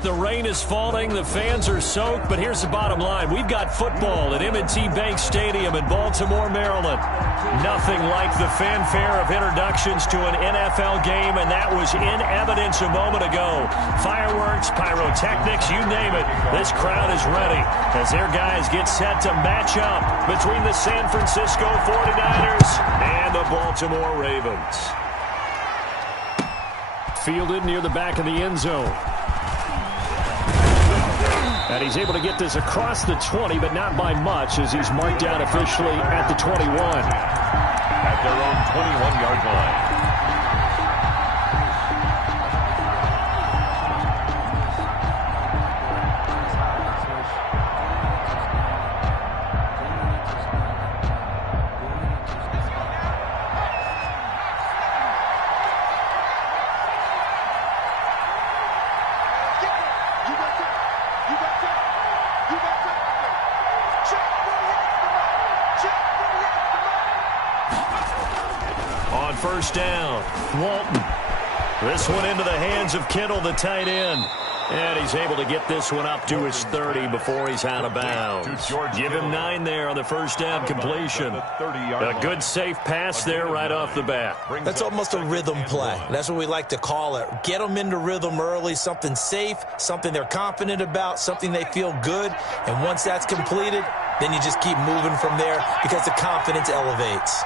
Look, the rain is falling, the fans are soaked, but here's the bottom line. We've got football at M&T Bank Stadium in Baltimore, Maryland. Nothing like the fanfare of introductions to an NFL game, and that was in evidence a moment ago. Fireworks, pyrotechnics, you name it. This crowd is ready as their guys get set to match up between the San Francisco 49ers and the Baltimore Ravens. Fielded near the back of the end zone. And he's able to get this across the 20, but not by much as he's marked down officially at the 21. At their own 21-yard line. First down, Walton. This one into the hands of Kittle, the tight end. And he's able to get this one up to his 30 before he's out of bounds. Give him 9 there on the first down completion. A good, safe pass there right off the bat. That's almost a rhythm play. That's what we like to call it. Get them into rhythm early, something safe, something they're confident about, something they feel good. And once that's completed, then you just keep moving from there because the confidence elevates.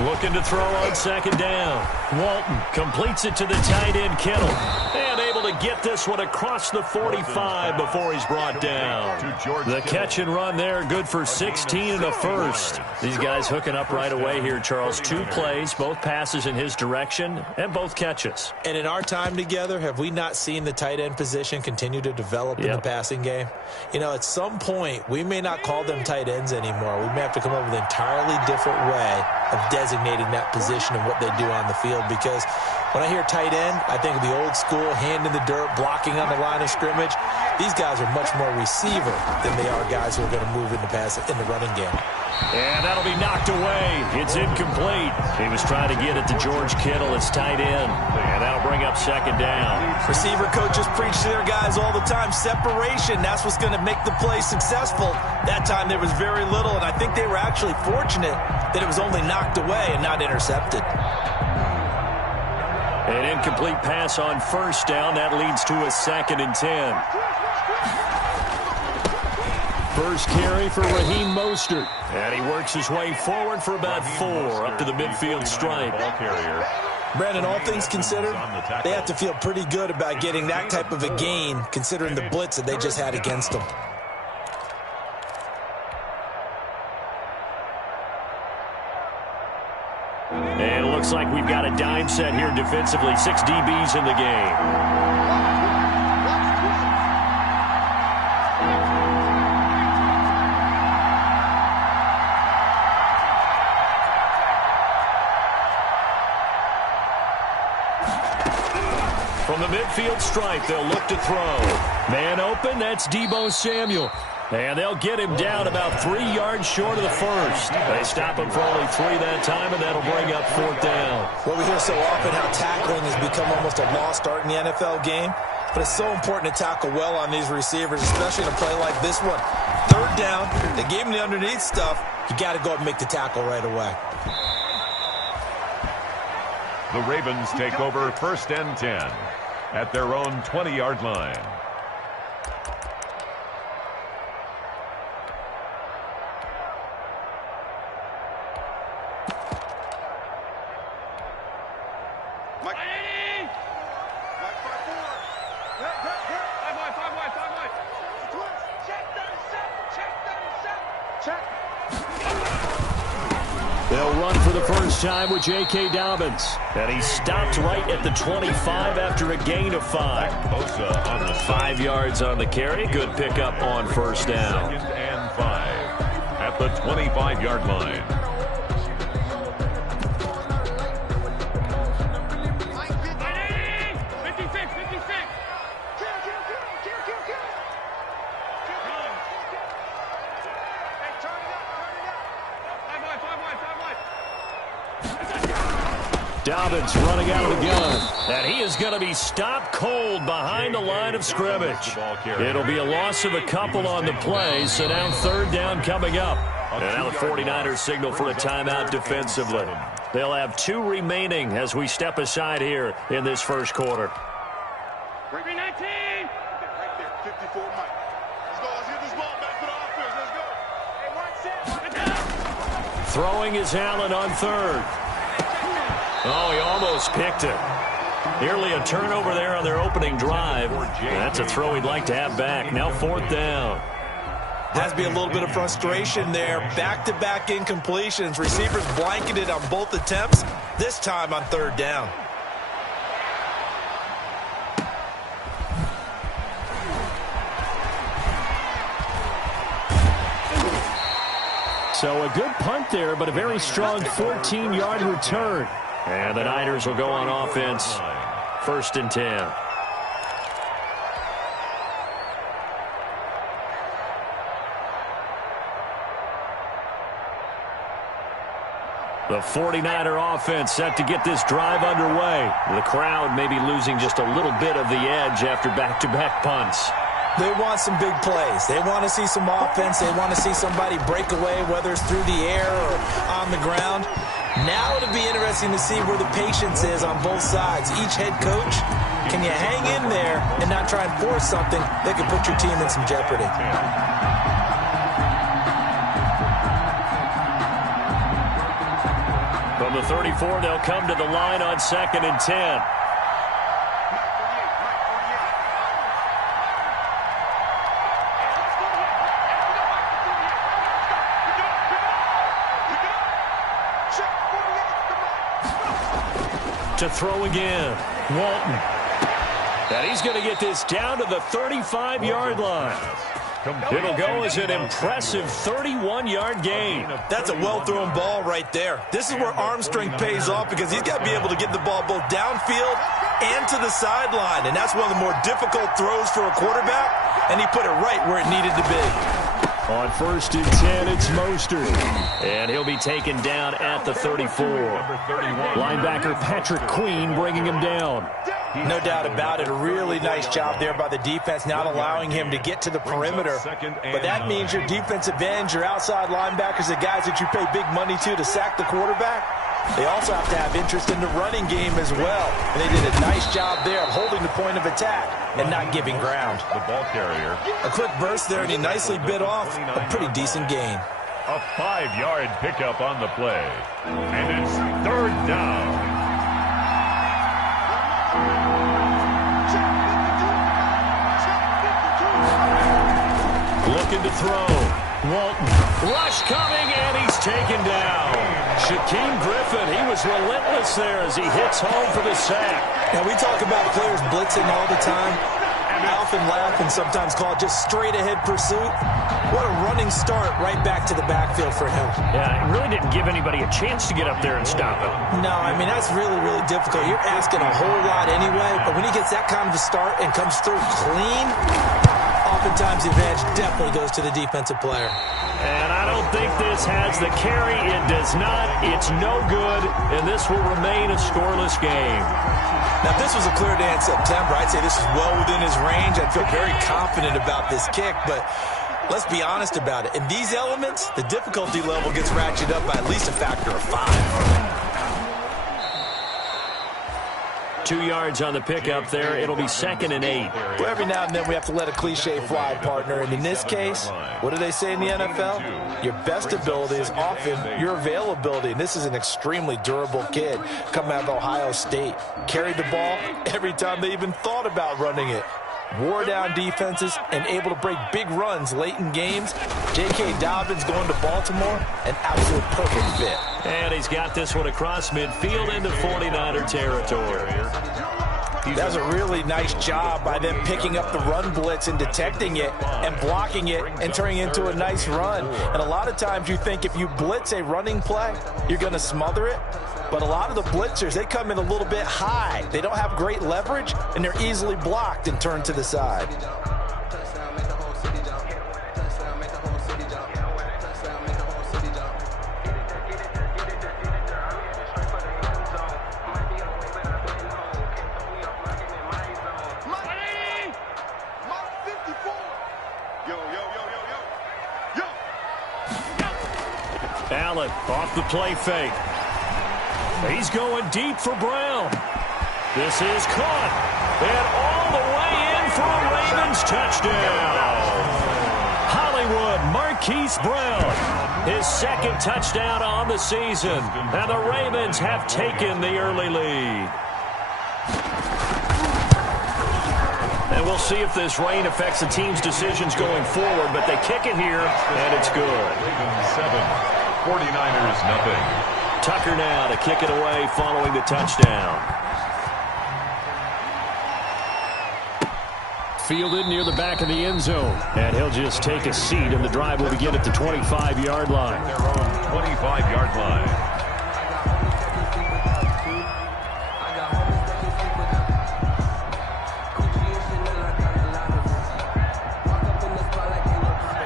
Looking to throw on second down. Walton completes it to the tight end, Kittle. And able to get this one across the 45 before he's brought down. The catch and run there, good for 16 and a first. These guys hooking up right away here, Charles. 2 plays, both passes in his direction, and both catches. And in our time together, have we not seen the tight end position continue to develop in the passing game? You know, at some point, we may not call them tight ends anymore. We may have to come up with an entirely different way of designating that position and what they do on the field, because when I hear tight end, I think of the old school hand in the dirt, blocking on the line of scrimmage. These guys are much more receiver than they are guys who are going to move in the running game. And that'll be knocked away. It's incomplete. He was trying to get it to George Kittle. It's tight end. And that'll bring up second down. Receiver coaches preach to their guys all the time. Separation, that's what's going to make the play successful. That time there was very little, and I think they were actually fortunate that it was only knocked away and not intercepted. An incomplete pass on first down. That leads to a 2nd and 10. First carry for Raheem Mostert. And he works his way forward for about 4 up to the midfield stripe. Brandon, all things considered, they have to feel pretty good about getting that type of a gain considering the blitz that they just had against them. And it looks like we've got a dime set here defensively. 6 DBs in the game. From the midfield stripe, they'll look to throw. Man open, that's Deebo Samuel. And they'll get him down about 3 yards short of the first. They stop him for only 3 that time, and that'll bring up 4th down. Well, we hear so often how tackling has become almost a lost art in the NFL game. But it's so important to tackle well on these receivers, especially in a play like this one. 3rd down, they gave him the underneath stuff. You got to go up and make the tackle right away. The Ravens take over 1st and 10 at their own 20-yard line. They'll run for the first time with J.K. Dobbins. And he stopped right at the 25 after a gain of 5. 5 yards on the carry. Good pickup on first down. 2nd and 5 at the 25-yard line. Dobbins running out of the gun. And he is going to be stopped cold behind the line of scrimmage. It'll be a loss of a couple on the play, so now third down coming up. And now the 49ers signal for a timeout defensively. They'll have 2 remaining as we step aside here in this first quarter. 319. Right there, 54 Mike. Let's get this ball back to the offense. Let's go. Hey, watch it. Throwing is Allen on third. Oh, he almost picked it. Nearly a turnover there on their opening drive. That's a throw he'd like to have back. Now fourth down. Has to be a little bit of frustration there. Back-to-back incompletions. Receivers blanketed on both attempts, this time on third down. So a good punt there, but a very strong 14-yard return. And the Niners will go on offense. First and 10. The 49er offense set to get this drive underway. The crowd may be losing just a little bit of the edge after back-to-back punts. They want some big plays. They want to see some offense. They want to see somebody break away, whether it's through the air or on the ground. Now it'll be interesting to see where the patience is on both sides. Each head coach, can you hang in there and not try and force something that could put your team in some jeopardy? From the 34, they'll come to the line on 2nd and 10. To throw again, Walton. And he's going to get this down to the 35-yard line. It'll go as an impressive 31-yard gain. That's a well-thrown ball right there. This is where arm strength pays off because he's got to be able to get the ball both downfield and to the sideline. And that's one of the more difficult throws for a quarterback, and he put it right where it needed to be. On 1st and 10, it's Mostert. And he'll be taken down at the 34. Linebacker Patrick Queen bringing him down. No doubt about it. A really nice job there by the defense, not allowing him to get to the perimeter. But that means your defensive ends, your outside linebackers, the guys that you pay big money to sack the quarterback, they also have to have interest in the running game as well. And they did a nice job there of holding the point of attack and not giving ground. The ball carrier. A quick burst there, and he nicely bit off a pretty decent gain. A 5-yard pickup on the play. And it's third down. Looking to throw. Walton. Rush coming, and he's taken down. Shaquem Griffin, he was relentless there as he hits home for the sack. Now, we talk about players blitzing all the time. I often laugh and sometimes call it just straight-ahead pursuit. What a running start right back to the backfield for him. Yeah, it really didn't give anybody a chance to get up there and stop him. No, I mean, that's really, really difficult. You're asking a whole lot anyway, but when he gets that kind of a start and comes through clean, oftentimes the advantage definitely goes to the defensive player. And I don't think this has the carry. It does not. It's no good, and this will remain a scoreless game. Now, if this was a clear day in September, I'd say this is well within his range. I'd feel very confident about this kick, but let's be honest about it. In these elements, the difficulty level gets ratcheted up by at least a factor of 5. 2 yards on the pickup there. It'll be 2nd and 8. Well, every now and then we have to let a cliche fly, partner. And in this case, what do they say in the NFL? Your best ability is often your availability. And this is an extremely durable kid coming out of Ohio State. Carried the ball every time they even thought about running it. Wore down defenses and able to break big runs late in games. J.K. Dobbins going to Baltimore, an absolute perfect fit. And he's got this one across midfield into 49er territory. That was a really nice job by them picking up the run blitz and detecting it and blocking it and turning it into a nice run. And a lot of times you think if you blitz a running play, you're going to smother it. But a lot of the blitzers, they come in a little bit high. They don't have great leverage, and they're easily blocked and turned to the side. Allen off the play fake. He's going deep for Brown. This is caught. And all the way in for a Ravens touchdown. Hollywood Marquise Brown, his second touchdown on the season. And the Ravens have taken the early lead. And we'll see if this rain affects the team's decisions going forward, but they kick it here, and it's good. Ravens 7, 49ers nothing. Tucker now to kick it away following the touchdown. Fielded near the back of the end zone. And he'll just take a seat, and the drive will begin at the 25-yard line. Their own 25-yard line.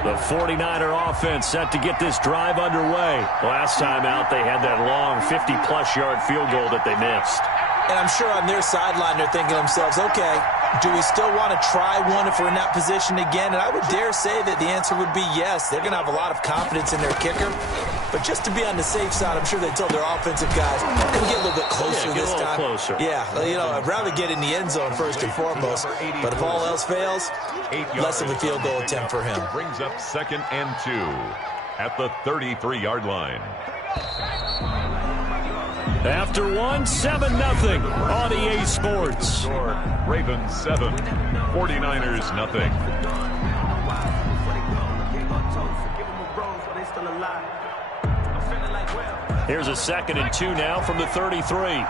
The 49er offense set to get this drive underway. Last time out, they had that long 50-plus yard field goal that they missed. And I'm sure on their sideline they're thinking to themselves, okay, do we still want to try one if we're in that position again? And I would dare say that the answer would be yes. They're going to have a lot of confidence in their kicker. But just to be on the safe side, I'm sure they tell their offensive guys, we're going to get a little bit closer this time. Closer. Yeah, I'd rather get in the end zone first and foremost. But if all else fails, less of a field goal attempt for him. Brings up 2nd and 2 at the 33-yard line. After one, 7-0 on EA Sports. Ravens 7, 49ers nothing. Here's a 2nd and 2 now from the 33.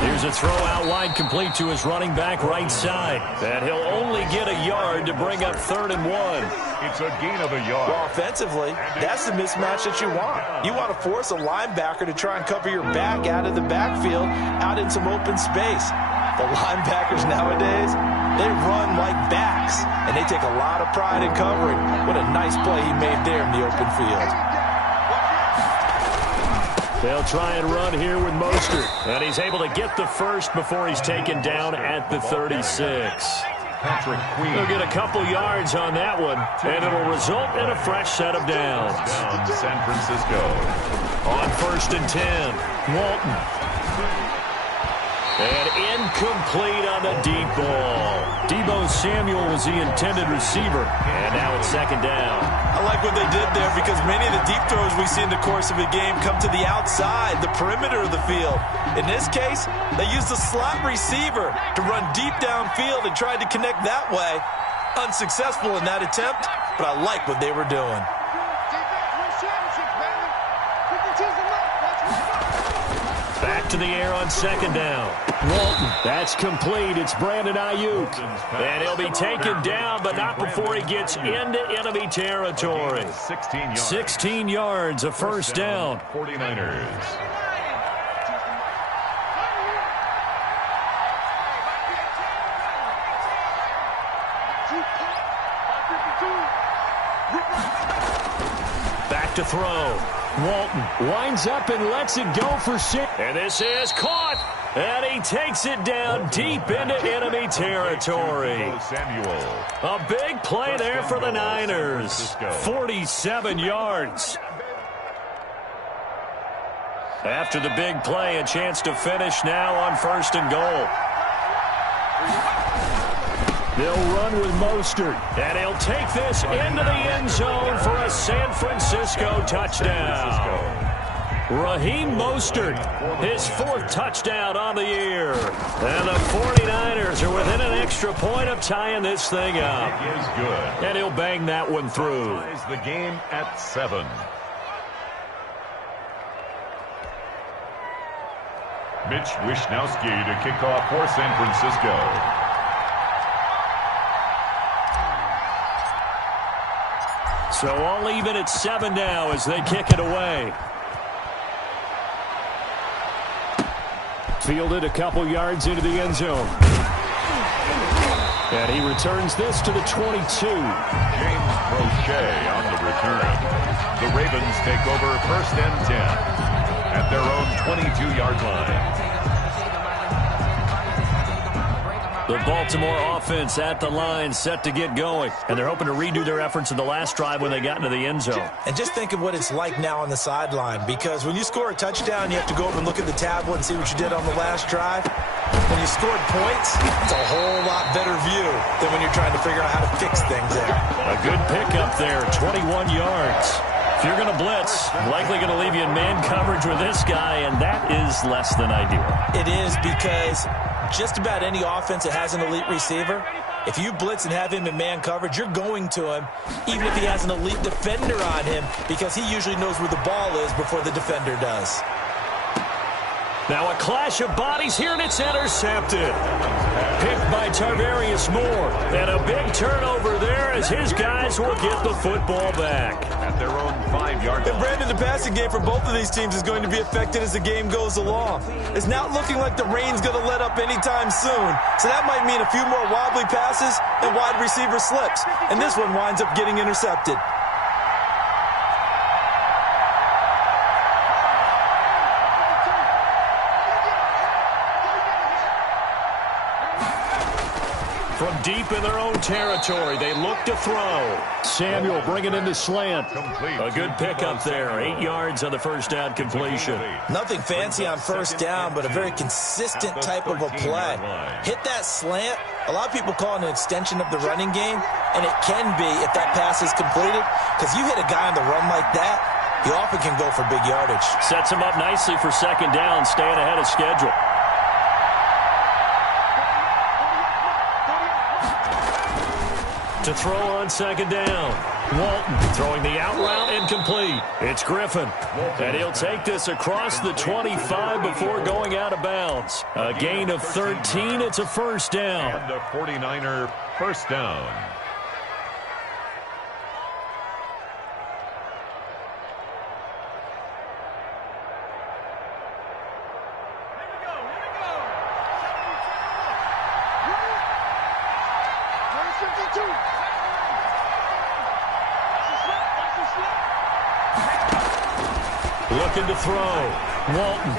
Here's a throw out wide, complete to his running back right side. And he'll only get a yard to bring up 3rd and 1. It's a gain of a yard. Well, offensively, that's the mismatch that you want. You want to force a linebacker to try and cover your back out of the backfield, out in some open space. The linebackers nowadays, they run like backs, and they take a lot of pride in covering. What a nice play he made there in the open field. They'll try and run here with Mostert. And he's able to get the first before he's taken down at the 36. Patrick Queen. They'll get a couple yards on that one, and it'll result in a fresh set of downs. Down San Francisco. On 1st and 10, Walton. And incomplete on the deep ball. Deebo Samuel was the intended receiver. And now it's 2nd down. I like what they did there because many of the deep throws we see in the course of a game come to the outside, the perimeter of the field. In this case, they used the slot receiver to run deep downfield and tried to connect that way. Unsuccessful in that attempt, but I like what they were doing. Back to the air on 2nd down. Walton, that's complete. It's Brandon Ayuk. And he'll be taken down, but not before he gets into enemy territory. 16 yards, a first down. 49ers. Back to throw. Walton winds up and lets it go for 6. And this is caught. And he takes it down deep into enemy territory. A big play there for the Niners. 47 yards. After the big play, a chance to finish now on 1st and goal. They'll run with Mostert, and he'll take this into the end zone for a San Francisco touchdown. Raheem Mostert, his 4th touchdown on the year. And the 49ers are within an extra point of tying this thing up. It is good. And he'll bang that one through. Ties the game at 7. Mitch Wishnowsky to kick off for San Francisco. So all even at 7 now as they kick it away. Fielded a couple yards into the end zone. And he returns this to the 22. James Prochet on the return. The Ravens take over 1st and 10. at their own 22-yard line. The Baltimore offense at the line, set to get going. And they're hoping to redo their efforts in the last drive when they got into the end zone. And just think of what it's like now on the sideline, because when you score a touchdown, you have to go over and look at the tablet and see what you did on the last drive. When you scored points, it's a whole lot better view than when you're trying to figure out how to fix things there. A good pickup there, 21 yards. If you're going to blitz, likely going to leave you in man coverage with this guy, and that is less than ideal. It is, because just about any offense that has an elite receiver, if you blitz and have him in man coverage, you're going to him, even if he has an elite defender on him, because he usually knows where the ball is before the defender does. Now a clash of bodies here, and it's intercepted. Picked by Tarvarius Moore. And a big turnover there as his guys will get the football back. At their own 5-yard line. And Brandon, the passing game for both of these teams is going to be affected as the game goes along. It's not looking like the rain's going to let up anytime soon. So that might mean a few more wobbly passes and wide receiver slips. And this one winds up getting intercepted. From deep in their own territory, they look to throw. Samuel bringing in the slant. A good pickup there. 8 yards on the first down completion. Nothing fancy on first down, but a very consistent type of a play. Hit that slant. A lot of people call it an extension of the running game, and it can be if that pass is completed, because you hit a guy on the run like that, he often can go for big yardage. Sets him up nicely for second down, staying ahead of schedule. To throw on second down. Walton throwing the out route incomplete. It's Griffin. And he'll take this across the 25 before going out of bounds. A gain of 13. It's a first down. And a 49er first down. Looking to throw. Walton.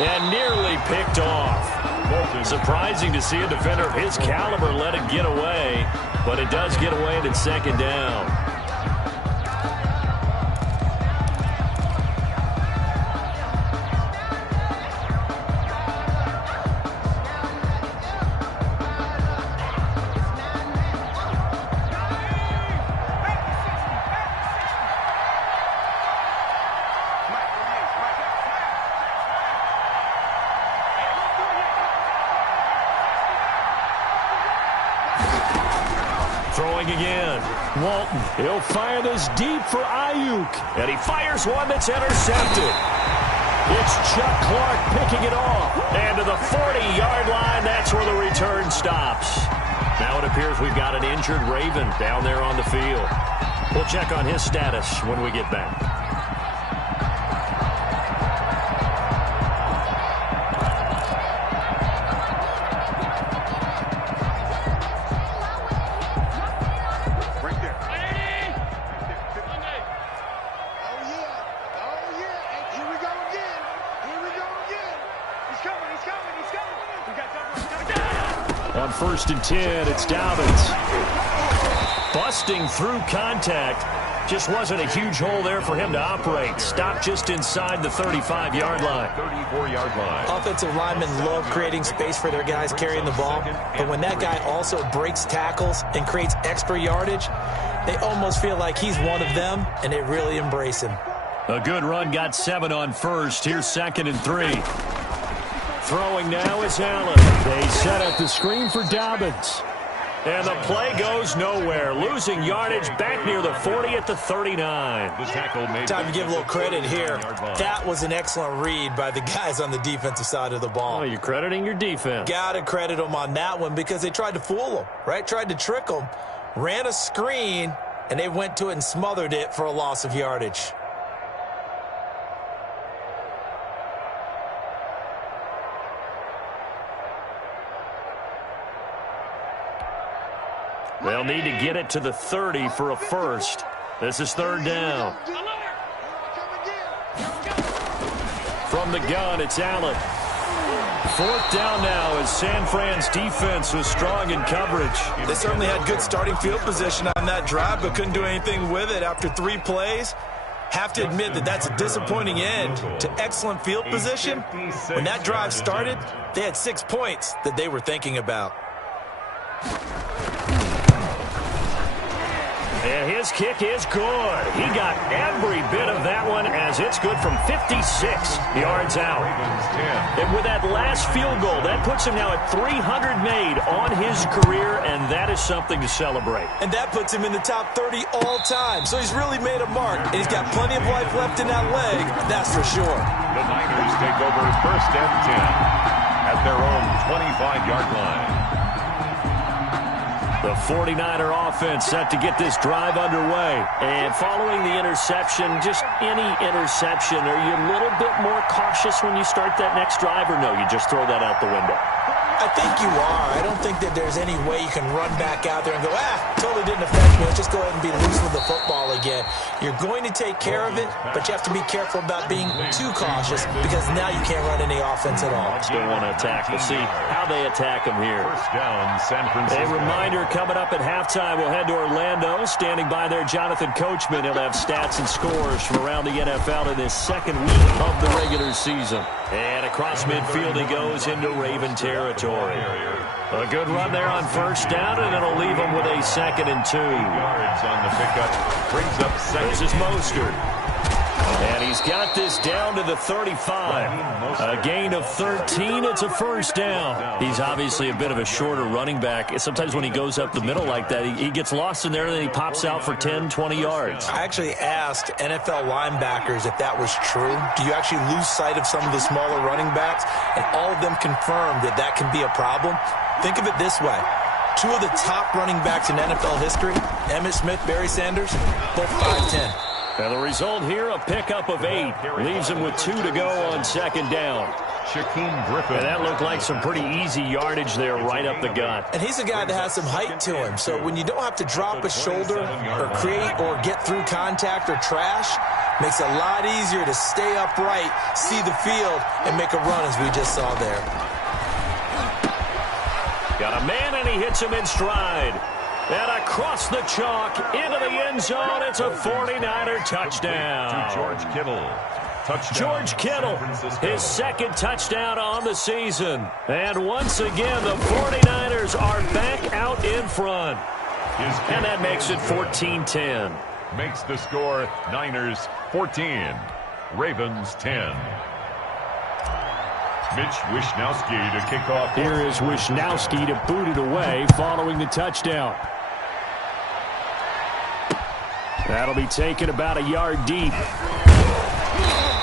And nearly picked off. Surprising to see a defender of his caliber let it get away, but it does get away and it's second down. Throwing again. Walton. He'll fire this deep for Ayuk. And he fires one that's intercepted. It's Chuck Clark picking it off. And to the 40-yard line, that's where the return stops. Now it appears we've got an injured Raven down there on the field. We'll check on his status when we get back. On 1st and 10, it's Dobbins. Busting through contact. Just wasn't a huge hole there for him to operate. Stopped just inside the 35-yard line. 34-yard line. Offensive linemen love creating space for their guys carrying the ball. But when that guy also breaks tackles and creates extra yardage, they almost feel like he's one of them, and they really embrace him. A good run, got 7 on first. Here's 2nd and 3. Throwing now is Allen. They set up the screen for Dobbins. And the play goes nowhere. Losing yardage back near the 40 at the 39. The tackle made. Time to give a little credit here. That was an excellent read by the guys on the defensive side of the ball. Oh, you're crediting your defense. Got to credit them on that one because they tried to fool them, right? Tried to trick them. Ran a screen, and they went to it and smothered it for a loss of yardage. They'll need to get it to the 30 for a first. This is 3rd down. From the gun, it's Allen. 4th down now as San Fran's defense was strong in coverage. They certainly had good starting field position on that drive, but couldn't do anything with it after 3 plays. Have to admit that that's a disappointing end to excellent field position. When that drive started, they had 6 points that they were thinking about. And his kick is good. He got every bit of that one as it's good from 56 yards out. And with that last field goal, that puts him now at 300 made on his career, and that is something to celebrate. And that puts him in the top 30 all time. So he's really made a mark, and he's got plenty of life left in that leg, that's for sure. The Niners take over 1st and 10 at their own 25-yard line. The 49er offense set to get this drive underway. And following the interception, just any interception, are you a little bit more cautious when you start that next drive, or no, you just throw that out the window? I think you are. I don't think that there's any way you can run back out there and go, totally didn't affect me. Let's just go ahead and be loose with the football again. You're going to take care of it, but you have to be careful about being too cautious because now you can't run any offense at all. Still want to attack. We'll see how they attack them here. 1st down, San Francisco. A reminder coming up at halftime, we'll head to Orlando. Standing by there, Jonathan Coachman. He'll have stats and scores from around the NFL in this 2nd week of the regular season. And across midfield he goes into Raven territory. A good run there on 1st down, and it'll leave him with a 2nd and 2. Yards on the pickup. Brings up 2nd. This is Mostert. And he's got this down to the 35. A gain of 13. It's a 1st down. He's obviously a bit of a shorter running back. Sometimes when he goes up the middle like that, he gets lost in there, and then he pops out for 10, 20 yards. I actually asked NFL linebackers if that was true. Do you actually lose sight of some of the smaller running backs? And all of them confirmed that that can be a problem. Think of it this way. 2 of the top running backs in NFL history, Emmitt Smith, Barry Sanders, both 5'10". And the result here, a pickup of 8. Leaves him with 2 to go on 2nd down. Shaquem Griffin. And that looked like some pretty easy yardage there right up the gut. And he's a guy that has some height to him. So when you don't have to drop a shoulder or create or get through contact or trash, makes it a lot easier to stay upright, see the field, and make a run as we just saw there. Got a man, and he hits him in stride. And across the chalk, into the end zone, it's a 49er touchdown. To George Kittle. Touchdown. George Kittle, his 2nd touchdown on the season. And once again, the 49ers are back out in front. And that makes it 14-10. Makes the score Niners 14, Ravens 10. Mitch Wishnowsky to kick off. Here is Wishnowsky to boot it away following the touchdown. That'll be taken about a yard deep.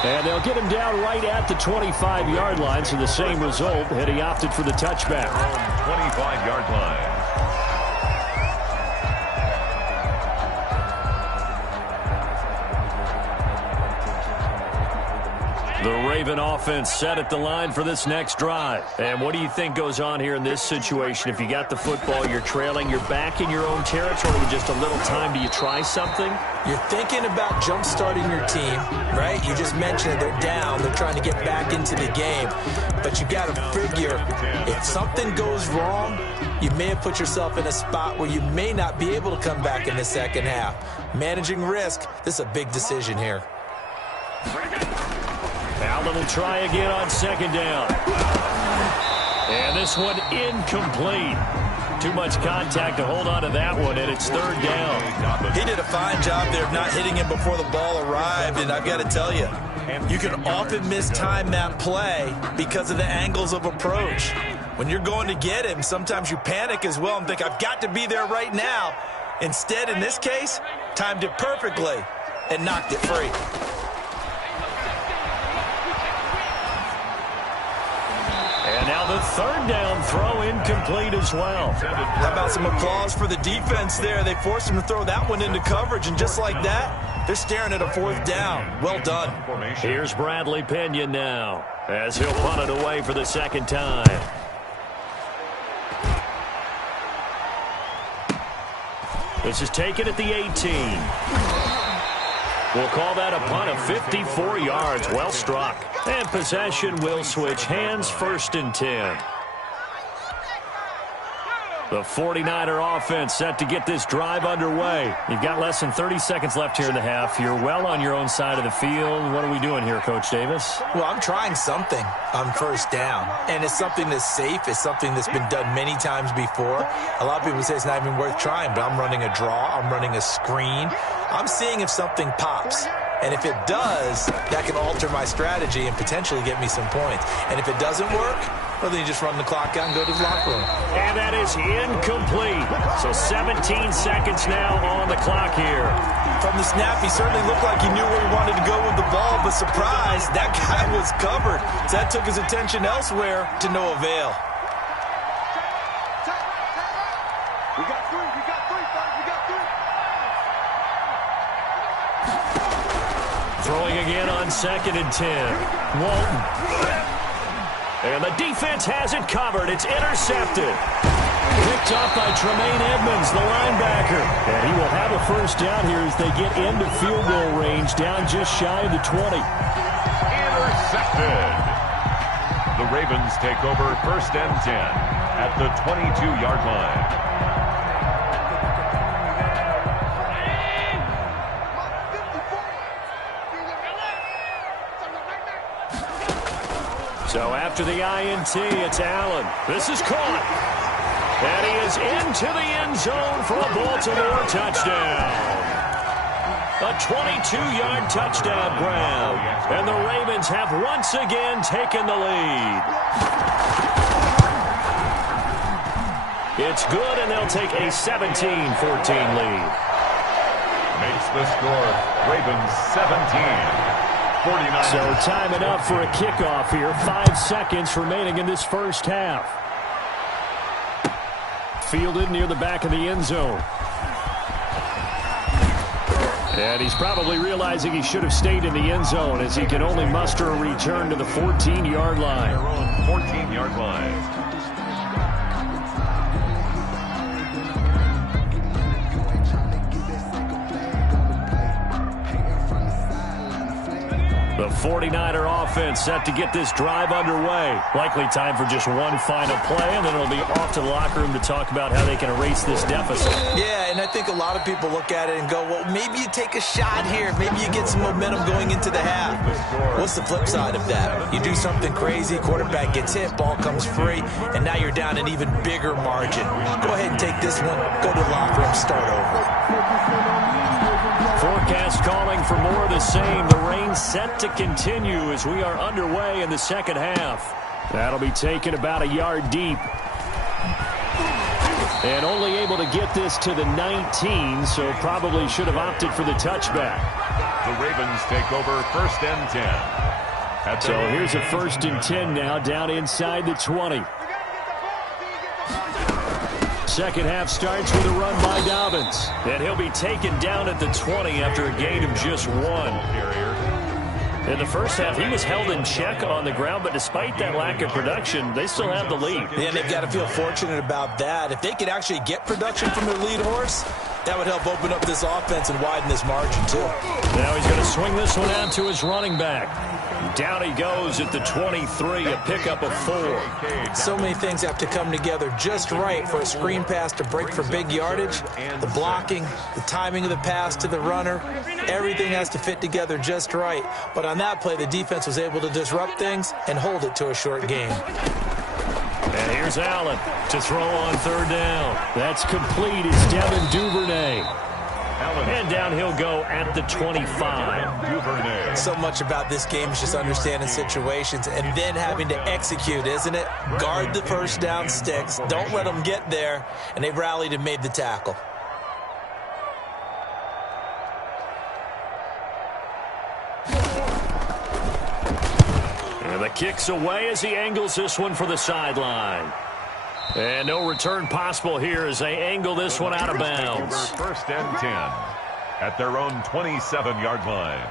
And they'll get him down right at the 25-yard line, so the same result had he opted for the touchback. 25-yard line. The Raven offense set at the line for this next drive. And what do you think goes on here in this situation? If you got the football, you're trailing, you're back in your own territory with just a little time. Do you try something? You're thinking about jump-starting your team, right? You just mentioned they're down. They're trying to get back into the game. But you got to figure if something goes wrong, you may have put yourself in a spot where you may not be able to come back in the 2nd half. Managing risk, this is a big decision here. Allen will try again on 2nd down. And this one incomplete. Too much contact to hold on to that one, and it's 3rd down. He did a fine job there of not hitting him before the ball arrived, and I've got to tell you, you can often mistime that play because of the angles of approach. When you're going to get him, sometimes you panic as well and think, I've got to be there right now. Instead, in this case, timed it perfectly and knocked it free. And now the 3rd down throw incomplete as well. How about some applause for the defense there? They forced him to throw that one into coverage, and just like that, they're staring at a 4th down. Well done. Here's Bradley Pinion now as he'll punt it away for the 2nd time. This is taken at the 18. We'll call that a punt of 54 yards. Well struck. And possession will switch hands, 1st and 10. The 49er offense set to get this drive underway. You've got less than 30 seconds left here in the half. You're well on your own side of the field. What are we doing here, Coach Davis? Well, I'm trying something on 1st down, and it's something that's safe. It's something that's been done many times before. A lot of people say it's not even worth trying, but I'm running a draw. I'm running a screen. I'm seeing if something pops. And if it does, that can alter my strategy and potentially get me some points. And if it doesn't work, well, then you just run the clock out and go to the locker room. And that is incomplete. So 17 seconds now on the clock here. From the snap, he certainly looked like he knew where he wanted to go with the ball, but surprise, that guy was covered. So that took his attention elsewhere to no avail. We got three, fellas, we got three. Throwing again on 2nd and 10. Walton. And the defense has it covered. It's intercepted. Picked off by Tremaine Edmonds, the linebacker. And he will have a 1st down here as they get into field goal range, down just shy of the 20. Intercepted. The Ravens take over 1st and 10 at the 22-yard line. So after the INT, it's Allen. This is caught. And he is into the end zone for a Baltimore touchdown. A 22-yard touchdown grab. And the Ravens have once again taken the lead. It's good, and they'll take a 17-14 lead. Makes the score Ravens 17. 49. So timing up for a kickoff here. 5 seconds remaining in this 1st half. Fielded near the back of the end zone. And he's probably realizing he should have stayed in the end zone as he can only muster a return to the 14-yard line. 14-yard line. The 49er offense set to get this drive underway. Likely time for just one final play, and then it'll be off to the locker room to talk about how they can erase this deficit. Yeah, and I think a lot of people look at it and go, well, maybe you take a shot here. Maybe you get some momentum going into the half. What's the flip side of that? You do something crazy, quarterback gets hit, ball comes free, and now you're down an even bigger margin. Go ahead and take this one, go to the locker room, start over. Forecast calling for more of the same. The rain set to continue as we are underway in the 2nd half. That'll be taken about a yard deep. And only able to get this to the 19, so probably should have opted for the touchback. The Ravens take over 1st and 10. So here's a 1st and 10 now, down inside the 20. 2nd half starts with a run by Dobbins. And he'll be taken down at the 20 after a gain of just 1. In the 1st half, he was held in check on the ground, but despite that lack of production, they still have the lead. Yeah, and they've got to feel fortunate about that. If they could actually get production from their lead horse, that would help open up this offense and widen this margin, too. Now he's going to swing this one out to his running back. Down he goes at the 23, a pickup of 4. So many things have to come together just right for a screen pass to break for big yardage. The blocking, the timing of the pass to the runner, everything has to fit together just right. But on that play, the defense was able to disrupt things and hold it to a short game. And here's Allen to throw on 3rd down. That's complete. It's Devin Duvernay. And down he'll go at the 25. So much about this game is just understanding situations and then having to execute, isn't it? Guard the 1st down sticks. Don't let them get there. And they rallied and made the tackle. And the kick's away as he angles this one for the sideline. And no return possible here as they angle this one out of bounds. 1st and 10 at their own 27-yard line.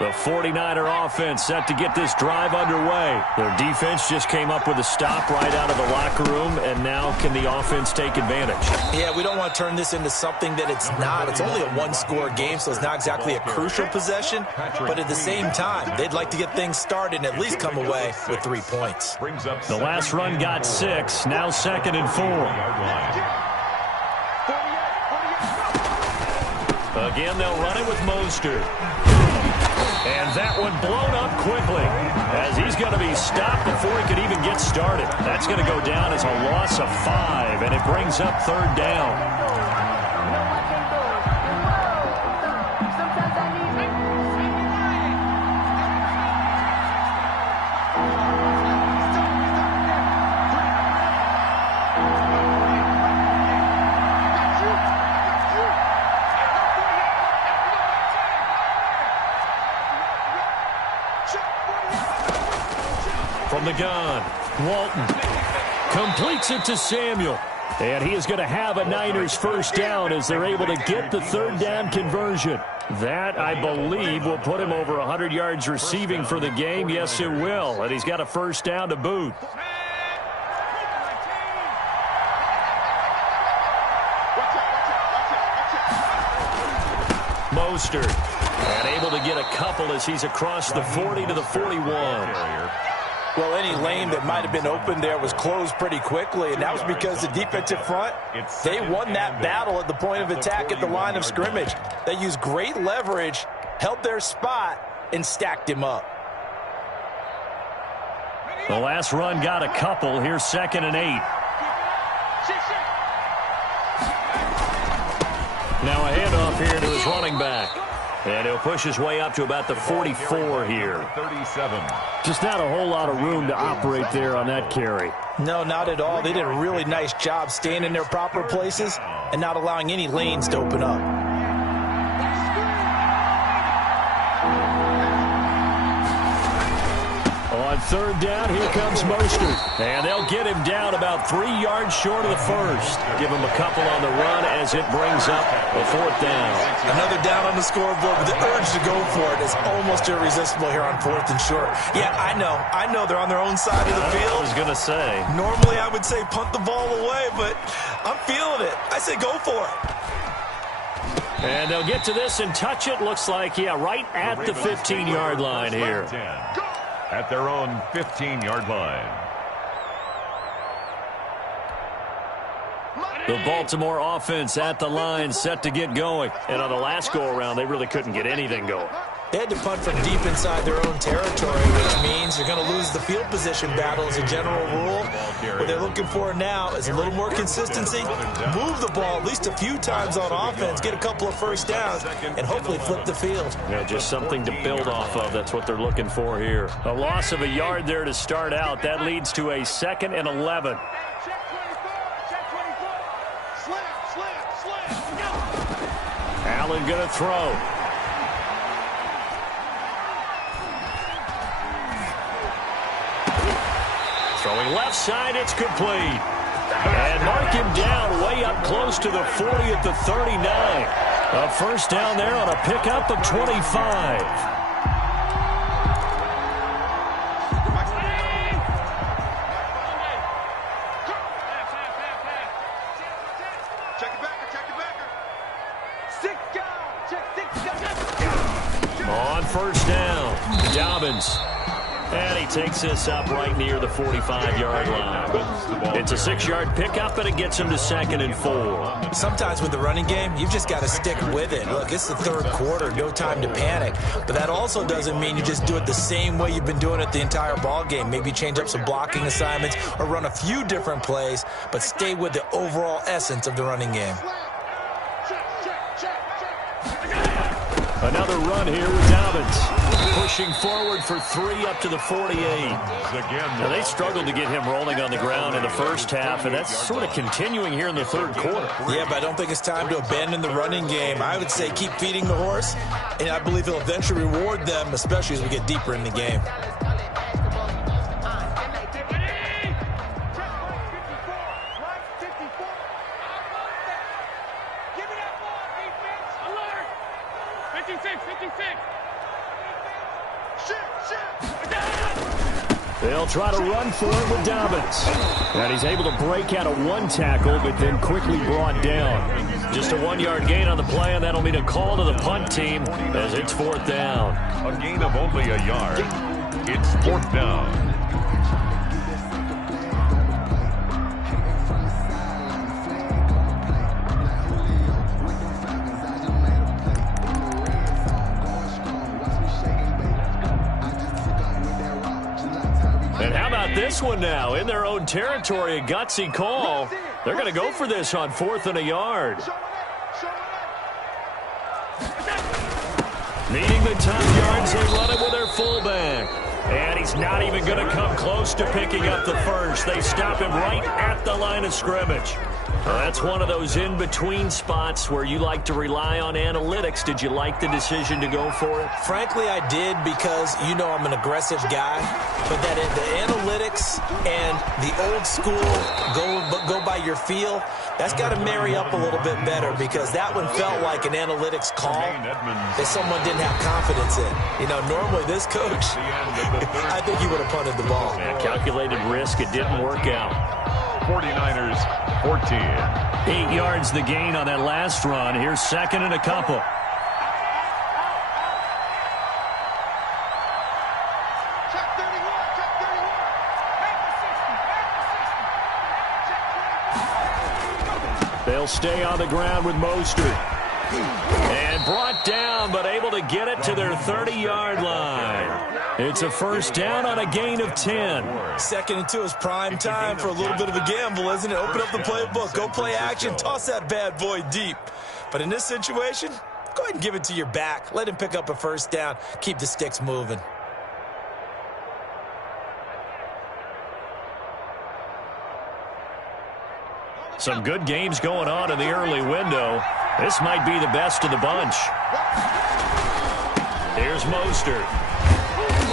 The 49er offense set to get this drive underway. Their defense just came up with a stop right out of the locker room, and now can the offense take advantage? Yeah, we don't want to turn this into something that it's not. It's only a one-score game, so it's not exactly a crucial possession. But at the same time, they'd like to get things started and at least come away with 3 points. The last run got 6, now 2nd and 4. Again, they'll run it with Mostert. And that one blown up quickly as he's going to be stopped before he could even get started. That's going to go down as a loss of 5, and it brings up 3rd down. From the gun, Walton completes it to Samuel. And he is going to have a Niners first down as they're able to get the 3rd down conversion. That, I believe, will put him over 100 yards receiving for the game. Yes, it will. And he's got a first down to boot. Mostert. And able to get a couple as he's across the 40 to the 41. Well, any lane that might have been open there was closed pretty quickly, and that was because the defensive front, they won that battle at the point of attack at the line of scrimmage. They used great leverage, held their spot, and stacked him up. The last run got a couple. Here's 2nd and 8. Now a handoff here to his running back. And he'll push his way up to about the 44 here. 37. Just not a whole lot of room to operate there on that carry. No, not at all. They did a really nice job staying in their proper places and not allowing any lanes to open up. On 3rd down, here comes Mostert. And they'll get him down about 3 yards short of the first. Give him a couple on the run as it brings up a 4th down. Another down on the scoreboard, but the urge to go for it is almost irresistible here on 4th and short. Yeah, I know they're on their own side of the field. I was going to say. Normally I would say punt the ball away, but I'm feeling it. I say go for it. And they'll get to this and touch it. Looks like, yeah, right at the 15-yard line here. At their own 15-yard line. The Baltimore offense at the line, set to get going. And on the last go-around, they really couldn't get anything going. They had to punt from deep inside their own territory, which means they're going to lose the field position battle as a general rule. What they're looking for now is a little more consistency, move the ball at least a few times on offense, get a couple of first downs, and hopefully flip the field. Yeah, just something to build off of. That's what they're looking for here. A loss of a yard there to start out. That leads to a 2nd and 11. Allen going to throw. Throwing left side, it's complete. And mark him down way up close to the 40 at the 39. A first down there on a pickup of 25. On first down, Dobbins. And he takes this up right near the 45-yard line. It's a 6-yard pickup, and it gets him to 2nd and 4. Sometimes with the running game, you've just got to stick with it. Look, it's the 3rd quarter, no time to panic. But that also doesn't mean you just do it the same way you've been doing it the entire ball game. Maybe change up some blocking assignments or run a few different plays, but stay with the overall essence of the running game. Another run here with Dobbins. Pushing forward for 3 up to the 48. Now, they struggled to get him rolling on the ground in the first half, and that's sort of continuing here in the 3rd quarter. Yeah, but I don't think it's time to abandon the running game. I would say keep feeding the horse, and I believe he'll eventually reward them, especially as we get deeper in the game. They'll try to run for it with Dobbins. And he's able to break out of one tackle, but then quickly brought down. Just a 1-yard gain on the play, and that'll mean a call to the punt team as it's 4th down. A gain of only a yard. It's 4th down. And how about this one now? In their own territory, a gutsy call. They're going to go for this on 4th and a yard. Needing the top yards, they run it with their fullback. And he's not even going to come close to picking up the first. They stop him right at the line of scrimmage. That's one of those in-between spots where you like to rely on analytics. Did you like the decision to go for it? Frankly, I did, because you know I'm an aggressive guy. But that the analytics and the old school go by your feel, that's got to marry up a little bit better, because that one felt like an analytics call that someone didn't have confidence in. You know, normally this coach, I think he would have punted the ball. Yeah, calculated risk. It didn't work out. 49ers 14. 8 yards the gain on that last run. Here's 2nd and a couple. They'll stay on the ground with Mostert. And brought down, but able to get it to their 30-yard line. It's a 1st down on a gain of 10. 2nd and 2 is prime time for a little bit of a gamble, isn't it? Open up the playbook, go play action, toss that bad boy deep. But in this situation, go ahead and give it to your back. Let him pick up a 1st down, keep the sticks moving. Some good games going on in the early window. This might be the best of the bunch. Here's Mostert.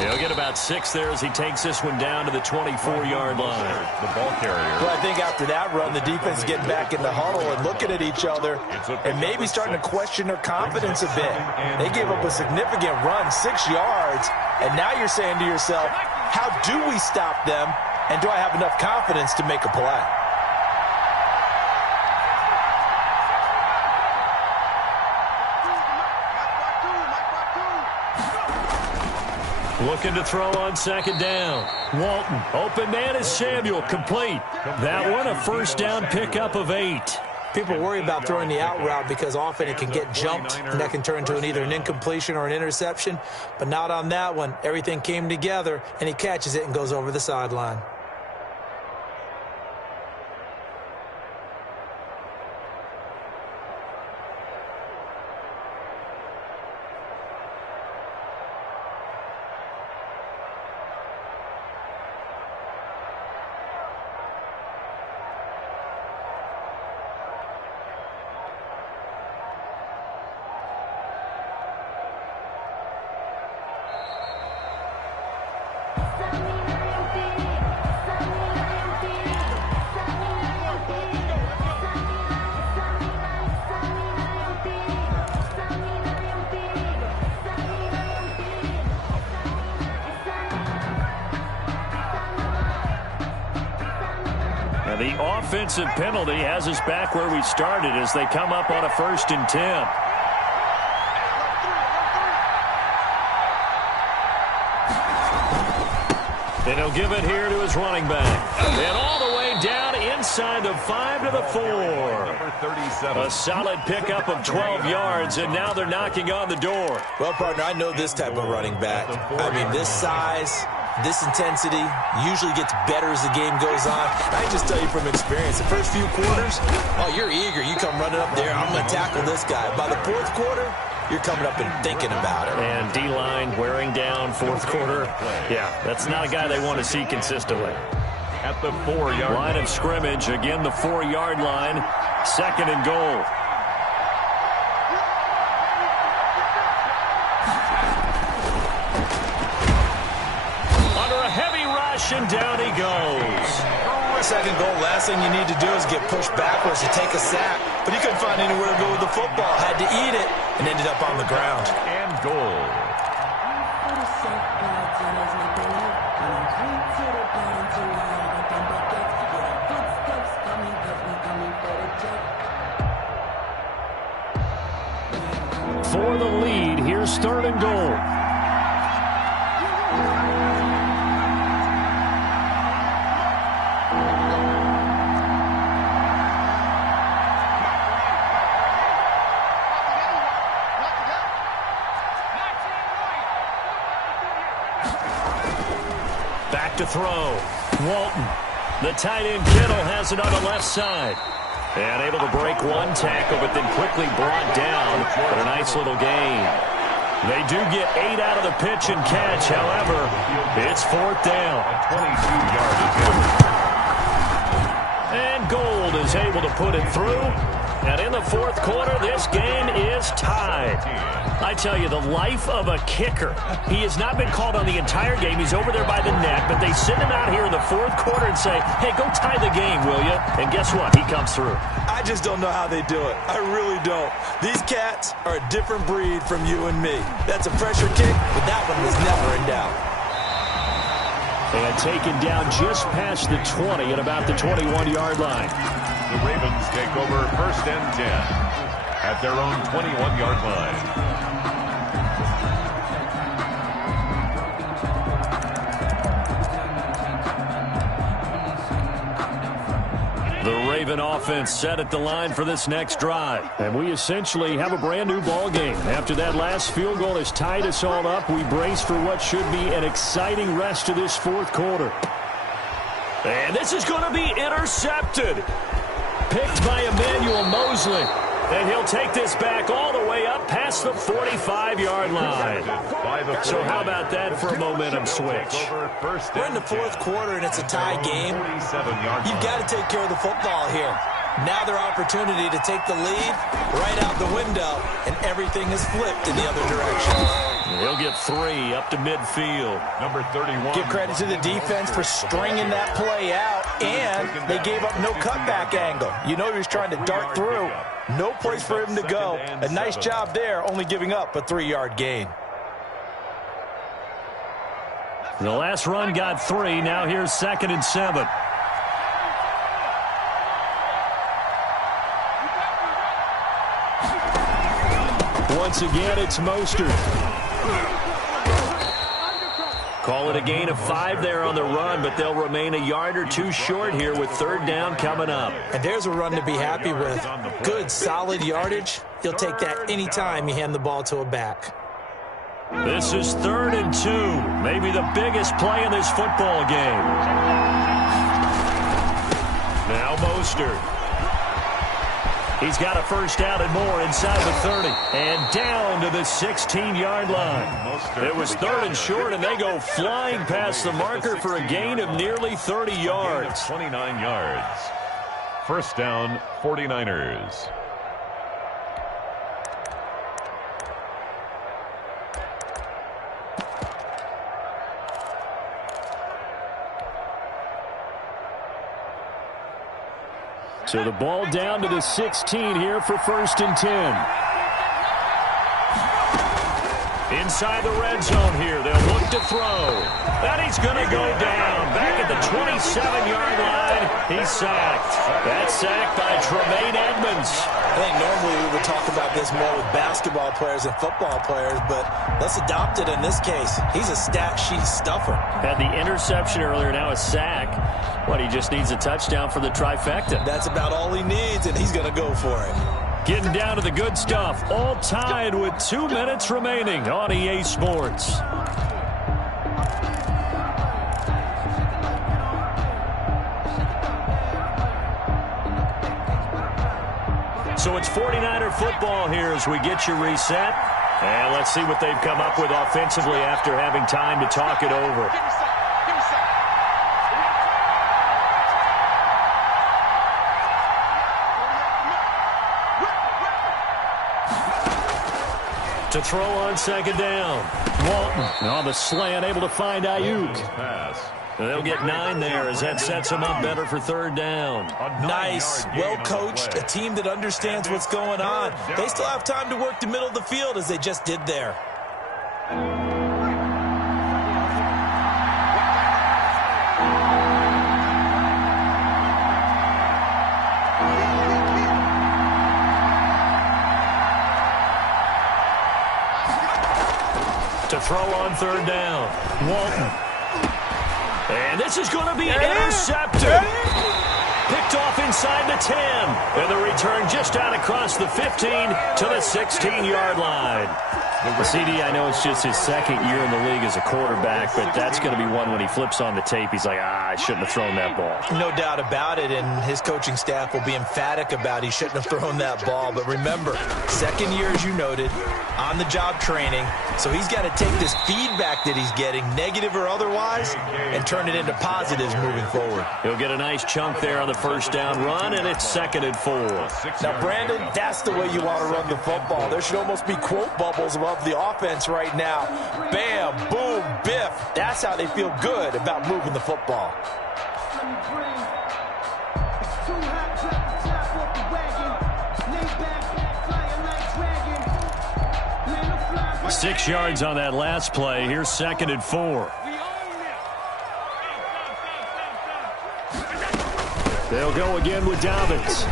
He'll get about 6 there as he takes this one down to the 24-yard line. The ball carrier. Well, I think after that run, the defense is getting back in the huddle and looking at each other and maybe starting to question their confidence a bit. They gave up a significant run, 6 yards, and now you're saying to yourself, how do we stop them, and do I have enough confidence to make a play? Looking to throw on 2nd down. Walton. Open man is Samuel. Complete. That one a 1st down pickup of 8. People worry about throwing the out route because often it can get jumped, and that can turn into either an incompletion or an interception. But not on that one. Everything came together, and he catches it and goes over the sideline. The offensive penalty has us back where we started as they come up on a 1st and 10. And he'll give it here to his running back. And all the way down inside the 5 to the 4. A solid pickup of 12 yards, and now they're knocking on the door. Well, partner, I know this type of running back. I mean, this size, this intensity usually gets better as the game goes on. I can just tell you from experience, the first few quarters, oh, you're eager. You come running up there, I'm going to tackle this guy. By the 4th quarter, you're coming up and thinking about it. And D-line wearing down 4th quarter. Yeah, that's not a guy they want to see consistently. At the 4-yard line of scrimmage, again the 4-yard line, 2nd and goal. And down he goes. 2nd goal, last thing you need to do is get pushed backwards to take a sack. But he couldn't find anywhere to go with the football. Had to eat it and ended up on the ground. And goal. Here's 3rd and goal. Back to throw. Walton. The tight end Kittle has it on the left side. And able to break one tackle, but then quickly brought down. But a nice little gain. They do get 8 out of the pitch and catch. However, it's 4th down. 22-yard attempt. And Gold is able to put it through. And in the 4th quarter, this game is tied. I tell you, the life of a kicker. He has not been called on the entire game. He's over there by the net, but they send him out here in the 4th quarter and say, hey, go tie the game, will you? And guess what? He comes through. I just don't know how they do it. I really don't. These cats are a different breed from you and me. That's a pressure kick, but that one was never in doubt. And taken down just past the 20 at about the 21-yard line. The Ravens take over 1st and 10 at their own 21-yard line. The Raven offense set at the line for this next drive. And we essentially have a brand new ball game. After that last field goal has tied us all up, we brace for what should be an exciting rest of this 4th quarter. And this is going to be intercepted. Picked by Emmanuel Mosley. And he'll take this back all the way up past the 45-yard line. So how about that for a momentum switch? We're in the 4th quarter, and it's a tie game. You've got to take care of the football here. Now their opportunity to take the lead right out the window, and everything is flipped in the other direction. He'll get 3 up to midfield. Number 31. Give credit to the defense for stringing that play out, and they gave up no cutback angle. You know he was trying to dart through. No place for him to go. A nice job there, only giving up a 3-yard gain. The last run got 3. Now here's 2nd and 7. Once again, it's Mostert. Call it a gain of 5 there on the run, but they'll remain a yard or 2 short here with 3rd down coming up. And there's a run to be happy with. Good, solid yardage. You'll take that anytime you hand the ball to a back. This is 3rd and 2. Maybe the biggest play in this football game. Now Mostert. He's got a 1st down and more inside the 30. And down to the 16-yard line. It was 3rd and short, and they go flying past the marker for a gain of nearly 30 yards. 29 yards. 1st down, 49ers. So the ball down to the 16 here for 1st and 10. Inside the red zone here. They'll look to throw. And he's going to go down. Back at the 27-yard line. He's sacked. That's sacked by Tremaine Edmonds. I think normally we would talk about this more with basketball players and football players, but let's adopt it in this case. He's a stat sheet stuffer. Had the interception earlier, now a sack. What, he just needs a touchdown for the trifecta. That's about all he needs, and he's going to go for it. Getting down to the good stuff. All tied with 2 minutes remaining on EA Sports. So it's 49er football here as we get you reset. And let's see what they've come up with offensively after having time to talk it over. To throw on 2nd down. Walton on the slant, able to find Ayuk. They'll get 9 there as that sets them up better for 3rd down. Nice, well-coached, a team that understands what's going on. They still have time to work the middle of the field as they just did there. throw on third down. Walton. And this is going to be intercepted. Picked off inside the 10. And the return just out across the 15 to the 16-yard line. CD, I know it's just his second year in the league as a quarterback, but that's going to be one when he flips on the tape, he's like, I shouldn't have thrown that ball. No doubt about it, and his coaching staff will be emphatic about he shouldn't have thrown that ball. But remember, second year, as you noted, on-the-job training, so he's got to take this feedback that he's getting, negative or otherwise, and turn it into positives moving forward. He'll get a nice chunk there on the first down run, and it's 2nd and 4. Now, Brandon, that's the way you want to run the football. There should almost be quote bubbles above the offense right now. Bam, boom, biff. That's how they feel good about moving the football. 6 yards on that last play. Here's 2nd and 4. They'll go again with Dobbins.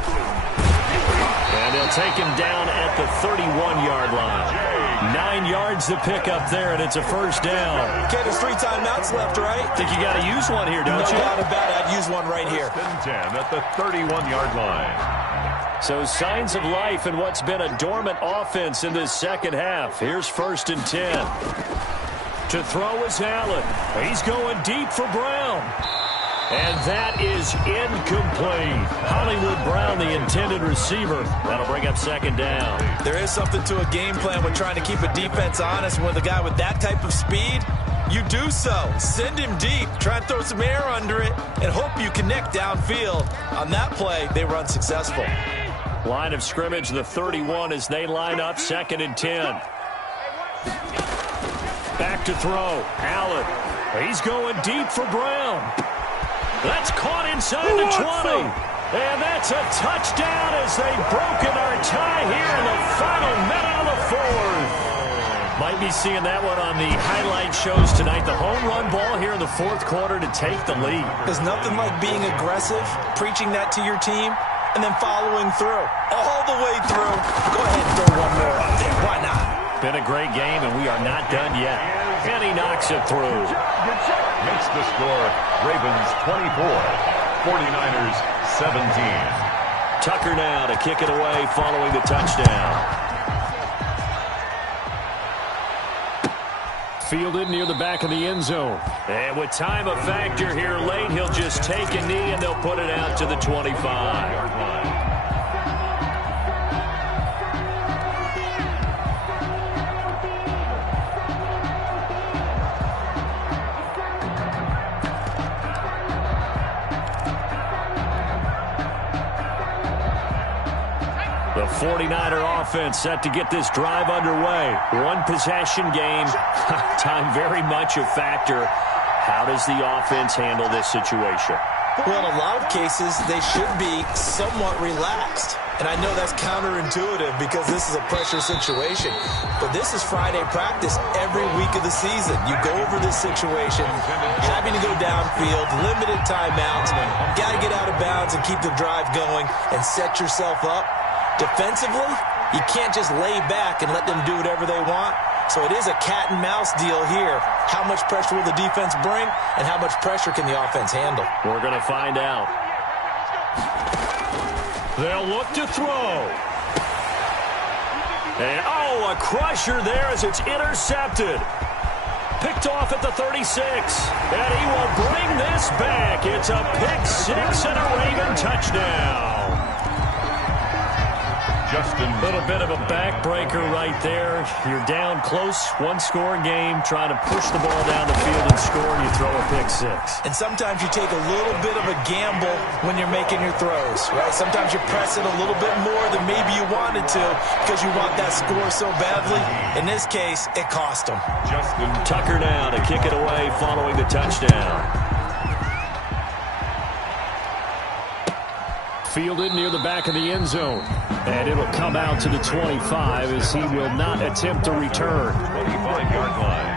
And they'll take him down at the 31-yard line. 9 yards to pick up there, and it's a first down. Okay, there's 3 timeouts left, right? Think you got to use one here, don't you? No doubt about it. I'd use one right here. 10 at the 31-yard line. So signs of life in what's been a dormant offense in this second half. Here's 1st and 10. To throw is Allen. He's going deep for Brown. And that is incomplete. Hollywood Brown, the intended receiver. That'll bring up 2nd down. There is something to a game plan with trying to keep a defense honest. With a guy with that type of speed, you do so. Send him deep. Try and throw some air under it and hope you connect downfield. On that play, they were unsuccessful. Line of scrimmage, the 31 as they line up 2nd and 10. Back to throw. Allen. He's going deep for Brown. That's caught inside the 20. And that's a touchdown as they've broken our tie here in the final minute of the 4th. Might be seeing that one on the highlight shows tonight. The home run ball here in the 4th quarter to take the lead. There's nothing like being aggressive, preaching that to your team, and then following through. All the way through. Go ahead and throw one more up there. Why not? Been a great game, and we are not done yet. And he knocks it through. Makes the score Ravens 24, 49ers 17. Tucker now to kick it away following the touchdown. Fielded near the back of the end zone. And with time a factor here late, he'll just take a knee and they'll put it out to the 25-yard line. The 49er offense set to get this drive underway. One possession game. Time very much a factor. How does the offense handle this situation? Well, in a lot of cases, they should be somewhat relaxed. And I know that's counterintuitive because this is a pressure situation. But this is Friday practice every week of the season. You go over this situation, having to go downfield, limited timeouts, got to get out of bounds and keep the drive going and set yourself up. Defensively, you can't just lay back and let them do whatever they want. So it is a cat and mouse deal here. How much pressure will the defense bring, and how much pressure can the offense handle? We're going to find out. They'll look to throw. And, a crusher there as it's intercepted. Picked off at the 36. And he will bring this back. It's a pick six and a Raven touchdown. Justin. A little bit of a backbreaker right there. You're down close, one-score game, trying to push the ball down the field and score, and you throw a pick six. And sometimes you take a little bit of a gamble when you're making your throws, right? Sometimes you press it a little bit more than maybe you wanted to because you want that score so badly. In this case, it cost them. Justin. Tucker now to kick it away following the touchdown. Fielded near the back of the end zone. And it'll come out to the 25 as he will not attempt to return. 25-yard line.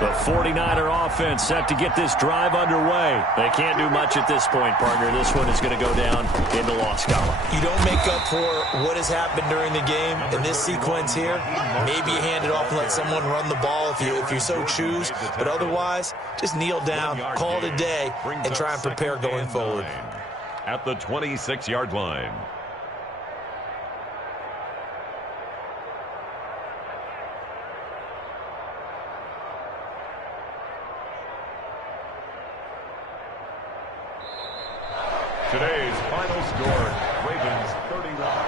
The 49er offense set to get this drive underway. They can't do much at this point, partner. This one is going to go down in the loss column. You don't make up for what has happened during the game in this sequence here. Maybe you hand it off and let someone run the ball if you so choose. But otherwise, just kneel down, call it a day, and try and prepare going forward. At the 26-yard line. Today's final score, Ravens 31,